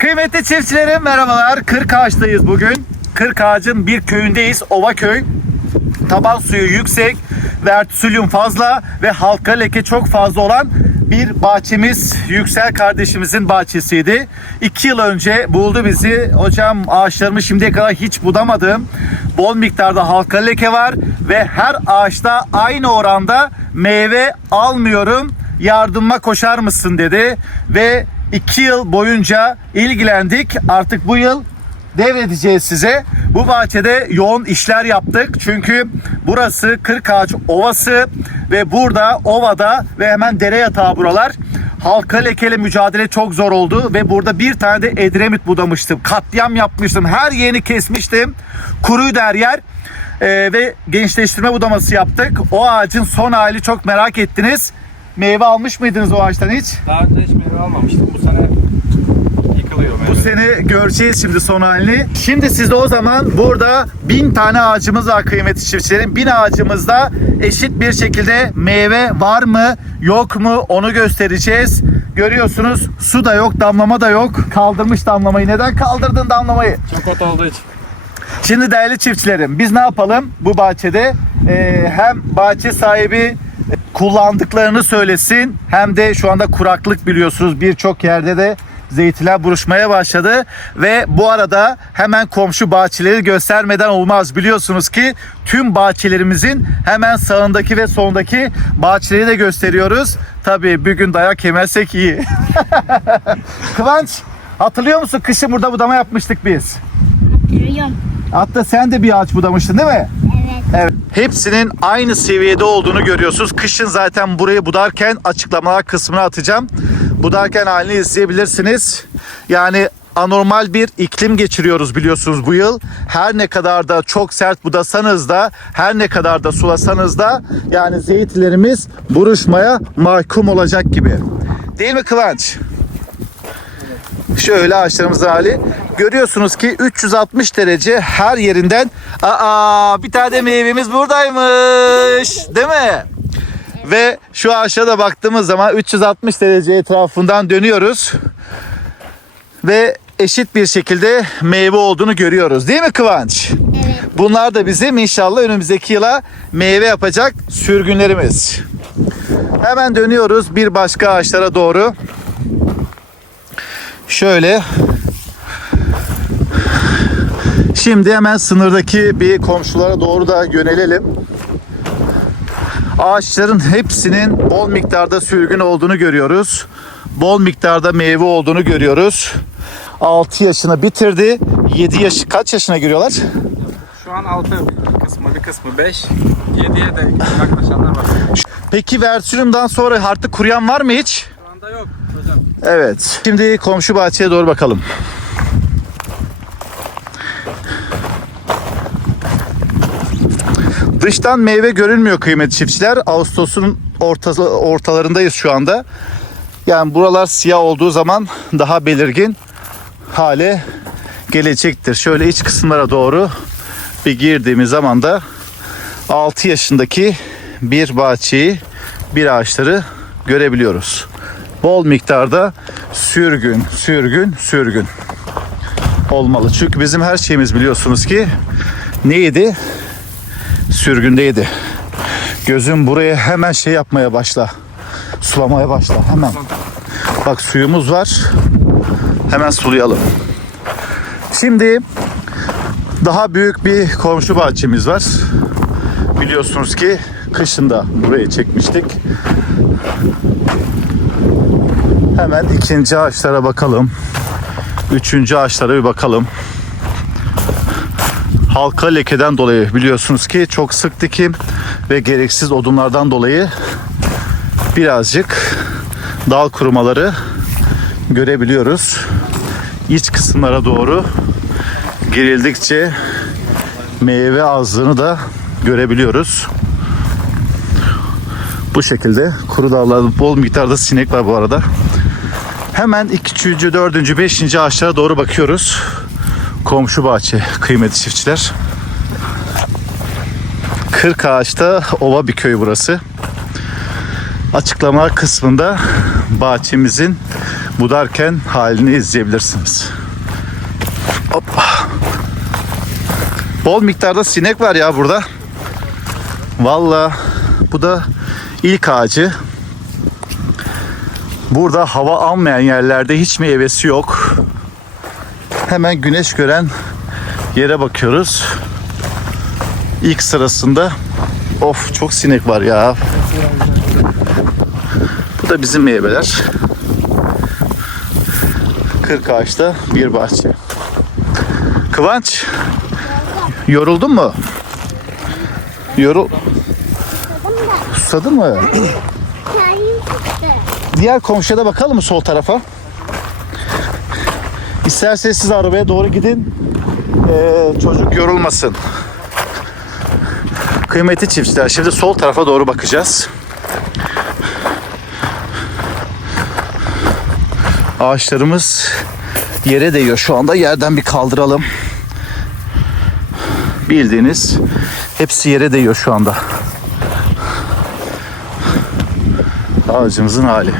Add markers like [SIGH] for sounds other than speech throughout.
Kıymetli çiftçilerim merhabalar. Kırk Ağaç'tayız bugün. Kırk Ağaç'ın bir köyündeyiz. Ovaköy. Taban suyu yüksek, vertisülyum fazla ve halka leke çok fazla olan bir bahçemiz Yüksel kardeşimizin bahçesiydi. İki yıl önce buldu bizi. Hocam ağaçlarımı şimdiye kadar hiç budamadım. Bol miktarda halka leke var ve her ağaçta aynı oranda meyve almıyorum. Yardıma koşar mısın dedi ve iki yıl boyunca ilgilendik. Artık bu yıl devredeceğiz size. Bu bahçede yoğun işler yaptık. Çünkü burası Kırkağaç Ovası ve burada ovada ve hemen dere yatağı buralar. Halka lekeli mücadele çok zor oldu ve burada bir tane de Edremit budamıştım. Katliam yapmıştım. Her yerini kesmiştim. Kuruydu her yer. Ee, ve gençleştirme budaması yaptık. O ağacın son hali çok merak ettiniz. Meyve almış mıydınız o ağaçtan hiç? Daha önce hiç meyve almamıştım. Bu sene yıkılıyor meyve. Bu sene göreceğiz şimdi son halini. Şimdi sizde o zaman burada bin tane ağacımız var kıymetli çiftçilerim. Bin ağacımızda eşit bir şekilde meyve var mı yok mu onu göstereceğiz. Görüyorsunuz su da yok damlama da yok. Kaldırmış damlamayı. Neden kaldırdın damlamayı? Çok ot olduğu için. Şimdi değerli çiftçilerim biz ne yapalım bu bahçede? Ee, hem bahçe sahibi kullandıklarını söylesin hem de şu anda kuraklık biliyorsunuz birçok yerde de zeytinler buruşmaya başladı ve bu arada hemen komşu bahçeleri göstermeden olmaz biliyorsunuz ki tüm bahçelerimizin hemen sağındaki ve solundaki bahçeleri de gösteriyoruz. Tabii bir gün dayak yemezsek iyi. [LAUGHS] Kıvanç hatırlıyor musun kışın burada budama yapmıştık biz. Görüyorum. Hatta sen de bir ağaç budamıştın değil mi? Hepsinin aynı seviyede olduğunu görüyorsunuz. Kışın zaten burayı budarken açıklamalar kısmına atacağım. Budarken halini izleyebilirsiniz. Yani anormal bir iklim geçiriyoruz biliyorsunuz bu yıl. Her ne kadar da çok sert budasanız da her ne kadar da sulasanız da yani zeytinlerimiz buruşmaya mahkum olacak gibi. Değil mi Kıvanç? Şöyle ağaçlarımızın hali. Görüyorsunuz ki 360 derece her yerinden aa bir tane meyvemiz buradaymış. Değil mi? Ve şu ağaçlara da baktığımız zaman 360 derece etrafından dönüyoruz. Ve eşit bir şekilde meyve olduğunu görüyoruz. Değil mi Kıvanç? Evet. Bunlar da bizim inşallah önümüzdeki yıla meyve yapacak sürgünlerimiz. Hemen dönüyoruz bir başka ağaçlara doğru. Şöyle. Şimdi hemen sınırdaki bir komşulara doğru da yönelelim. Ağaçların hepsinin bol miktarda sürgün olduğunu görüyoruz. Bol miktarda meyve olduğunu görüyoruz. 6 yaşını bitirdi. 7 yaş kaç yaşına giriyorlar? Şu an 6 kısmı, bir kısmı 5. 7'ye de yaklaşanlar var. Peki versiyonundan sonra artık kuruyan var mı hiç? Şu anda yok. Evet. Şimdi komşu bahçeye doğru bakalım. Dıştan meyve görünmüyor kıymetli çiftçiler. Ağustos'un ortası, ortalarındayız şu anda. Yani buralar siyah olduğu zaman daha belirgin hale gelecektir. Şöyle iç kısımlara doğru bir girdiğimiz zaman da 6 yaşındaki bir bahçeyi, bir ağaçları görebiliyoruz. Bol miktarda sürgün, sürgün, sürgün olmalı. Çünkü bizim her şeyimiz biliyorsunuz ki neydi? Sürgündeydi. Gözüm buraya hemen şey yapmaya başla. Sulamaya başla hemen. Bak suyumuz var. Hemen sulayalım. Şimdi daha büyük bir komşu bahçemiz var. Biliyorsunuz ki kışında burayı çekmiştik. Hemen ikinci ağaçlara bakalım. Üçüncü ağaçlara bir bakalım. Halka lekeden dolayı biliyorsunuz ki çok sık dikim ve gereksiz odunlardan dolayı birazcık dal kurumaları görebiliyoruz. İç kısımlara doğru girildikçe meyve azlığını da görebiliyoruz. Bu şekilde kuru dallarda bol miktarda sinek var bu arada. Hemen 2. 3. 4. 5. ağaçlara doğru bakıyoruz. Komşu bahçe kıymetli çiftçiler. 40 ağaçta ova bir köy burası. Açıklama kısmında bahçemizin budarken halini izleyebilirsiniz. Hoppa. Bol miktarda sinek var ya burada. Valla bu da ilk ağacı. Burada hava almayan yerlerde hiç meyvesi yok. Hemen güneş gören yere bakıyoruz. İlk sırasında of çok sinek var ya. Bu da bizim meyveler. 40 ağaçta bir bahçe. Kıvanç yoruldun mu? Yorul. Susadın mı? Diğer komşuya bakalım mı sol tarafa? İsterseniz siz arabaya doğru gidin. Ee, çocuk yorulmasın. Kıymetli çiftçiler şimdi sol tarafa doğru bakacağız. Ağaçlarımız yere değiyor şu anda. Yerden bir kaldıralım. Bildiğiniz hepsi yere değiyor şu anda. Ağacımızın hali.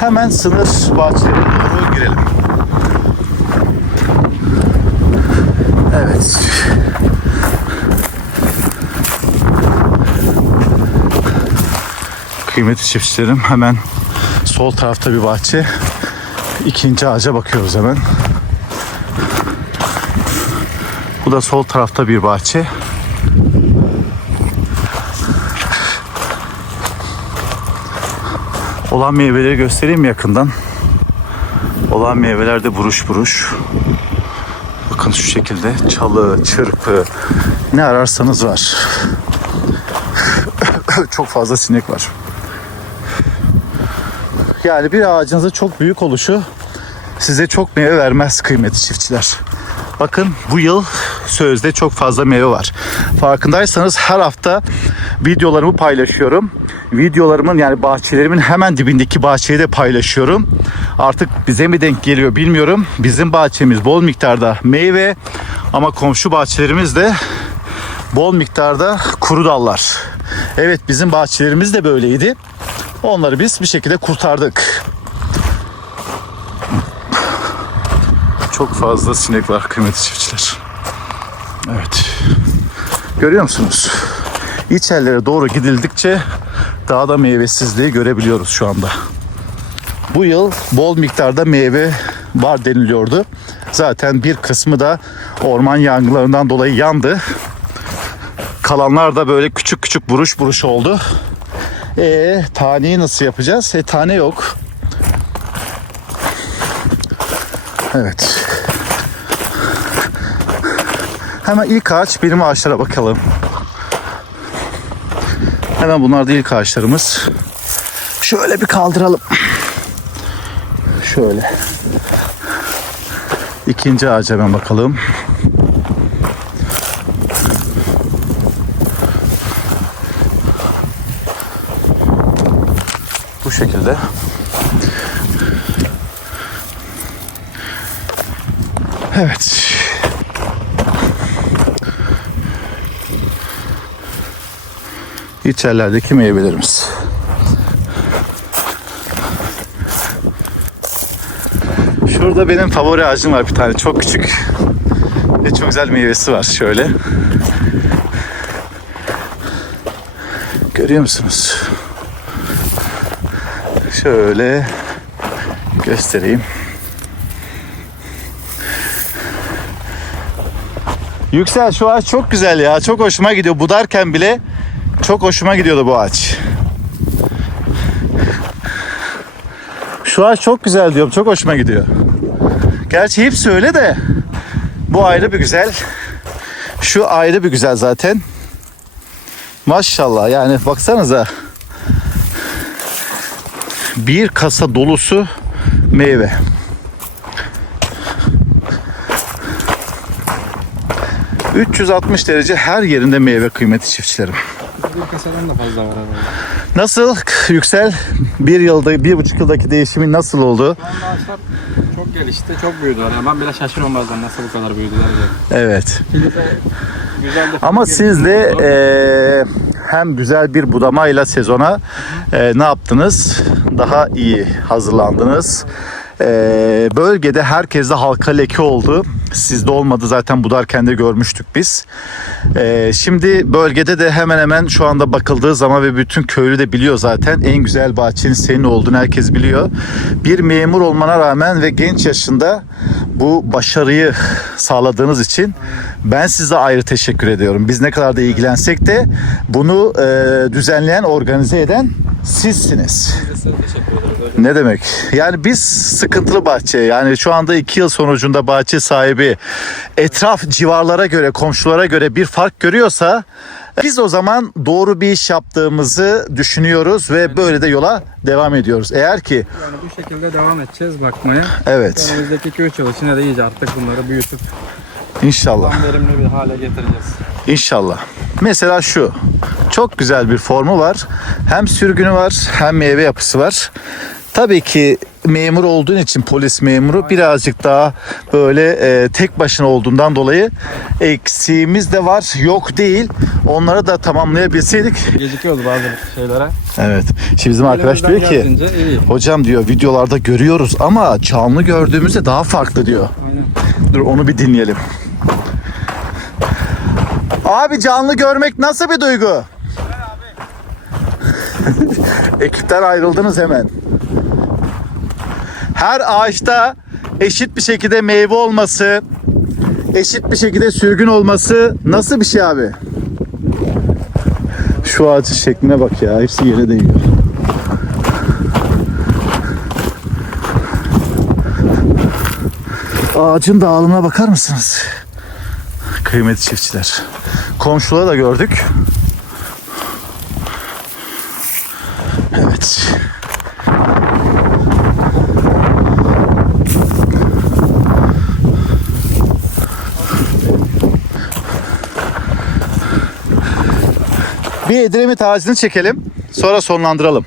Hemen sınır bahçelerine doğru girelim. Evet. Kıymetli çiftçilerim hemen sol tarafta bir bahçe. İkinci ağaca bakıyoruz hemen. Bu da sol tarafta bir bahçe. Olan meyveleri göstereyim yakından? Olan meyveler de buruş buruş. Bakın şu şekilde çalı, çırpı ne ararsanız var. [COUGHS] çok fazla sinek var. Yani bir ağacınızın çok büyük oluşu size çok meyve vermez kıymetli çiftçiler. Bakın bu yıl sözde çok fazla meyve var. Farkındaysanız her hafta videolarımı paylaşıyorum. Videolarımın yani bahçelerimin hemen dibindeki bahçeyi de paylaşıyorum. Artık bize mi denk geliyor bilmiyorum. Bizim bahçemiz bol miktarda meyve ama komşu bahçelerimiz de bol miktarda kuru dallar. Evet bizim bahçelerimiz de böyleydi. Onları biz bir şekilde kurtardık. Çok fazla sinek var kıymetli çiftçiler. Evet. Görüyor musunuz? İçerilere doğru gidildikçe daha da meyvesizliği görebiliyoruz şu anda. Bu yıl bol miktarda meyve var deniliyordu. Zaten bir kısmı da orman yangınlarından dolayı yandı. Kalanlar da böyle küçük küçük buruş buruş oldu. E taneyi nasıl yapacağız? E tane yok. Evet. Hemen ilk ağaç benim ağaçlara bakalım. Hemen bunlar da ilk ağaçlarımız. Şöyle bir kaldıralım. Şöyle. İkinci ağaca hemen bakalım. Bu şekilde. Evet. İçerilerdeki meyvelerimiz. Şurada benim favori ağacım var bir tane çok küçük ve çok güzel meyvesi var şöyle. Görüyor musunuz? Şöyle göstereyim. Yüksel şu ağaç çok güzel ya. Çok hoşuma gidiyor. Budarken bile çok hoşuma gidiyordu bu ağaç. Şu ağaç çok güzel diyorum. Çok hoşuma gidiyor. Gerçi hepsi öyle de bu ayrı bir güzel. Şu ayrı bir güzel zaten. Maşallah yani baksanıza. Bir kasa dolusu meyve. ...360 derece her yerinde meyve kıymeti çiftçilerim. Bir kasadan da fazla var herhalde. Nasıl Yüksel? Bir yılda, bir buçuk yıldaki değişimi nasıl oldu? Şu anda ağaçlar çok gelişti, çok büyüdüler. Yani ben bile şaşırıyorum bazen nasıl bu kadar büyüdüler diye. Evet. Güzel de Ama siz de eee, hem güzel bir budamayla sezona e, ne yaptınız? Daha iyi hazırlandınız. E, bölgede herkeste halka leke oldu. Sizde olmadı zaten budarken de görmüştük biz. E, şimdi bölgede de hemen hemen şu anda bakıldığı zaman ve bütün köylü de biliyor zaten en güzel bahçenin senin olduğunu herkes biliyor. Bir memur olmana rağmen ve genç yaşında bu başarıyı sağladığınız için ben size ayrı teşekkür ediyorum. Biz ne kadar da ilgilensek de bunu e, düzenleyen, organize eden sizsiniz. Ne demek? Yani biz sıkıntılı bahçe. Yani şu anda iki yıl sonucunda bahçe sahibi etraf civarlara göre, komşulara göre bir fark görüyorsa biz o zaman doğru bir iş yaptığımızı düşünüyoruz ve böyle de yola devam ediyoruz. Eğer ki Yani bu şekilde devam edeceğiz bakmaya. evet Önümüzdeki köy çalışına da iyice artık bunları büyütüp inşallah verimli bir hale getireceğiz. İnşallah. Mesela şu. Çok güzel bir formu var. Hem sürgünü var hem meyve yapısı var. Tabii ki memur olduğun için polis memuru birazcık daha böyle e, tek başına olduğundan dolayı eksiğimiz de var. Yok değil. Onları da tamamlayabilseydik. Gecikiyoruz bazı şeylere. Evet. Şimdi bizim arkadaş diyor ki hocam diyor videolarda görüyoruz ama canlı gördüğümüzde daha farklı diyor. Aynen. Dur onu bir dinleyelim. Abi canlı görmek nasıl bir duygu? [LAUGHS] Ekipten ayrıldınız hemen. Her ağaçta eşit bir şekilde meyve olması, eşit bir şekilde sürgün olması nasıl bir şey abi? Şu ağacın şekline bak ya, hepsi yere değiyor. Ağacın dağılımına bakar mısınız? Kıymetli çiftçiler. Komşuları da gördük. Evet. Bir Edremit ağacını çekelim. Sonra sonlandıralım.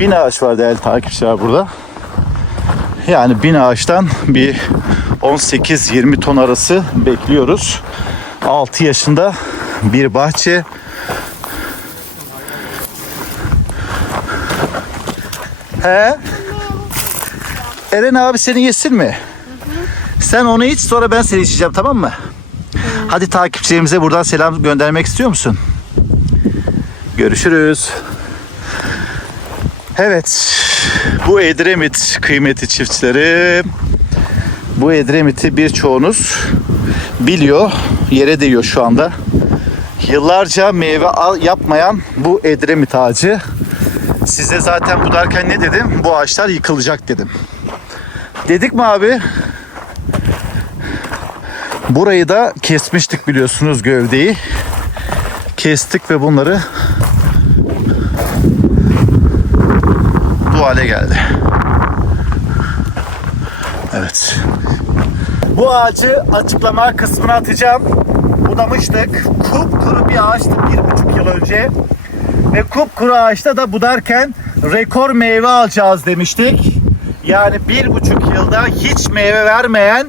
Bin ağaç var değerli takipçiler burada. Yani bin ağaçtan bir 18-20 ton arası bekliyoruz. 6 yaşında bir bahçe. He? Eren abi seni yesin mi? Sen onu iç sonra ben seni içeceğim tamam mı? Hadi takipçilerimize buradan selam göndermek istiyor musun? Görüşürüz. Evet. Bu Edremit kıymeti çiftçileri. Bu Edremit'i birçoğunuz biliyor. Yere değiyor şu anda. Yıllarca meyve al- yapmayan bu Edremit ağacı. Size zaten bu derken ne dedim? Bu ağaçlar yıkılacak dedim. Dedik mi abi? Burayı da kesmiştik biliyorsunuz gövdeyi. Kestik ve bunları bu hale geldi. Evet. Bu ağacı açıklama kısmına atacağım. Budamıştık. Kupkuru bir ağaçtı bir buçuk yıl önce. Ve kupkuru ağaçta da budarken rekor meyve alacağız demiştik. Yani bir buçuk yılda hiç meyve vermeyen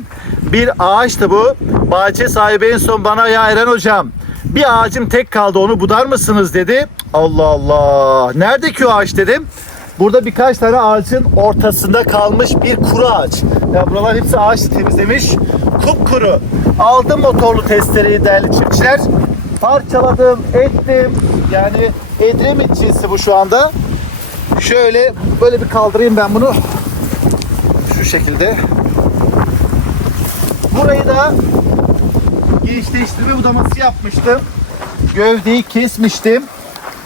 bir ağaçtı bu. Bahçe sahibi en son bana ya Eren hocam bir ağacım tek kaldı onu budar mısınız dedi. Allah Allah. Nerede ki o ağaç dedim. Burada birkaç tane ağacın ortasında kalmış bir kuru ağaç. Ya buralar hepsi ağaç temizlemiş. Kupkuru. Aldım motorlu testereyi değerli çiftçiler. Parçaladım, ettim. Yani Edremit cinsi bu şu anda. Şöyle böyle bir kaldırayım ben bunu. Şu şekilde. Burayı da genişleştirme budaması yapmıştım. Gövdeyi kesmiştim.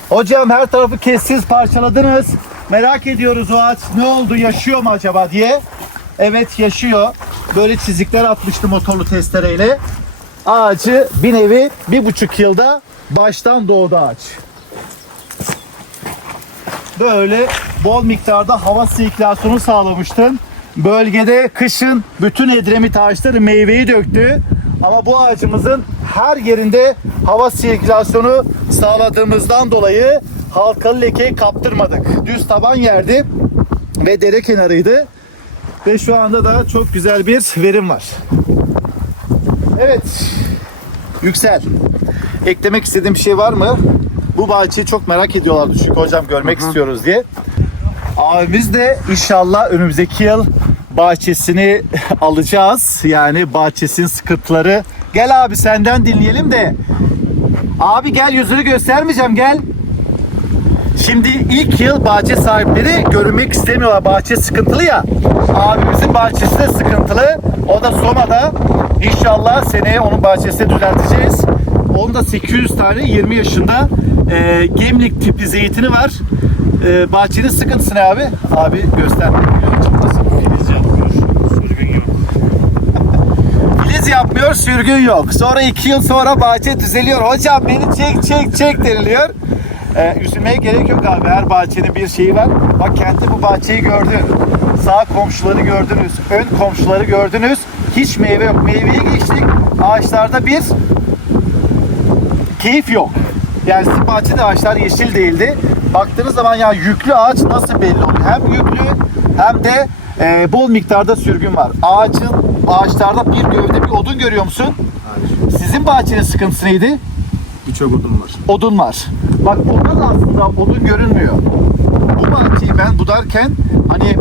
Hocam her tarafı kessiz parçaladınız. Merak ediyoruz o ağaç ne oldu yaşıyor mu acaba diye. Evet yaşıyor. Böyle çizikler atmıştım motorlu testereyle. Ağacı bir nevi bir buçuk yılda baştan doğdu ağaç. Böyle bol miktarda hava sirkülasyonu sağlamıştım. Bölgede kışın bütün edremit ağaçları meyveyi döktü. Ama bu ağacımızın her yerinde hava sirkülasyonu sağladığımızdan dolayı halkalı lekeyi kaptırmadık. Düz taban yerdi ve dere kenarıydı. Ve şu anda da çok güzel bir verim var. Evet. Yüksel. Eklemek istediğim bir şey var mı? Bu bahçeyi çok merak ediyorlardı çünkü hocam görmek istiyoruz diye. Abimiz de inşallah önümüzdeki yıl bahçesini [LAUGHS] alacağız. Yani bahçesinin sıkıntıları. Gel abi senden dinleyelim de. Abi gel yüzünü göstermeyeceğim gel. Şimdi ilk yıl bahçe sahipleri görünmek istemiyorlar. Bahçe sıkıntılı ya. Abimizin bahçesi de sıkıntılı. O da Soma'da. İnşallah seneye onun bahçesini düzelteceğiz. Onda 800 tane 20 yaşında e, gemlik tipi zeytini var. E, bahçenin sıkıntısı ne abi? Abi göster. Filiz yapmıyor. Sürgün yok. [LAUGHS] Filiz yapmıyor, sürgün yok. Sonra iki yıl sonra bahçe düzeliyor. Hocam beni çek çek çek deniliyor. Ee, üzülmeye gerek yok abi. Her bahçenin bir şeyi var. Bak kendi bu bahçeyi gördün. Sağ komşuları gördünüz. Ön komşuları gördünüz. Hiç meyve yok. Meyveye geçtik. Ağaçlarda bir keyif yok. Yani sizin bahçede ağaçlar yeşil değildi. Baktığınız zaman ya yüklü ağaç nasıl belli oluyor? Hem yüklü hem de e, bol miktarda sürgün var. Ağacın ağaçlarda bir gövde bir odun görüyor musun? Hayır. Sizin bahçenin sıkıntısı neydi? Birçok odun var. Odun var. Bak burada da aslında odun görünmüyor. Bu bahçeyi ben budarken hani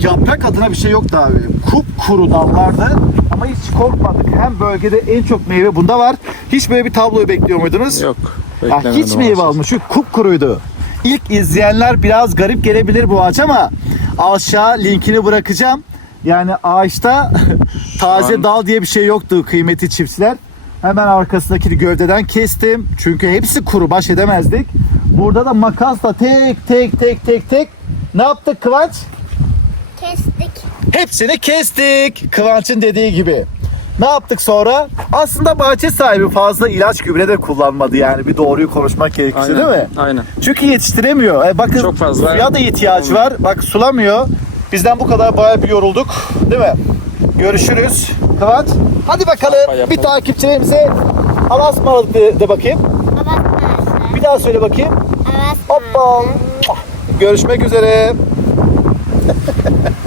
yaprak adına bir şey yoktu abi. Kupkuru dallardı ama hiç korkmadık. Hem bölgede en çok meyve bunda var. Hiç böyle bir tabloyu bekliyor muydunuz? Yok. Ya hiç meyve almış. Şu kupkuruydu. İlk izleyenler biraz garip gelebilir bu ağaç ama aşağı linkini bırakacağım. Yani ağaçta [LAUGHS] taze an- dal diye bir şey yoktu kıymetli çiftçiler. Hemen arkasındaki gövdeden kestim. Çünkü hepsi kuru baş edemezdik. Burada da makasla tek tek tek tek tek ne yaptık Kıvanç? Kestik. Hepsini kestik. Kıvanç'ın dediği gibi. Ne yaptık sonra? Aslında bahçe sahibi fazla ilaç gübre de kullanmadı yani. Bir doğruyu konuşmak gerekirse Aynen. değil mi? Aynen. Çünkü yetiştiremiyor. E bakın Çok fazla- suya da ihtiyacı var. Bak sulamıyor. Bizden bu kadar bayağı bir yorulduk. Değil mi? Görüşürüz. Kıvanç. Hadi bakalım. yapalım. Bir takipçilerimize Alas ısmarladık de, de bakayım. Bir daha söyle bakayım. Hoppa. Görüşmek üzere. [LAUGHS]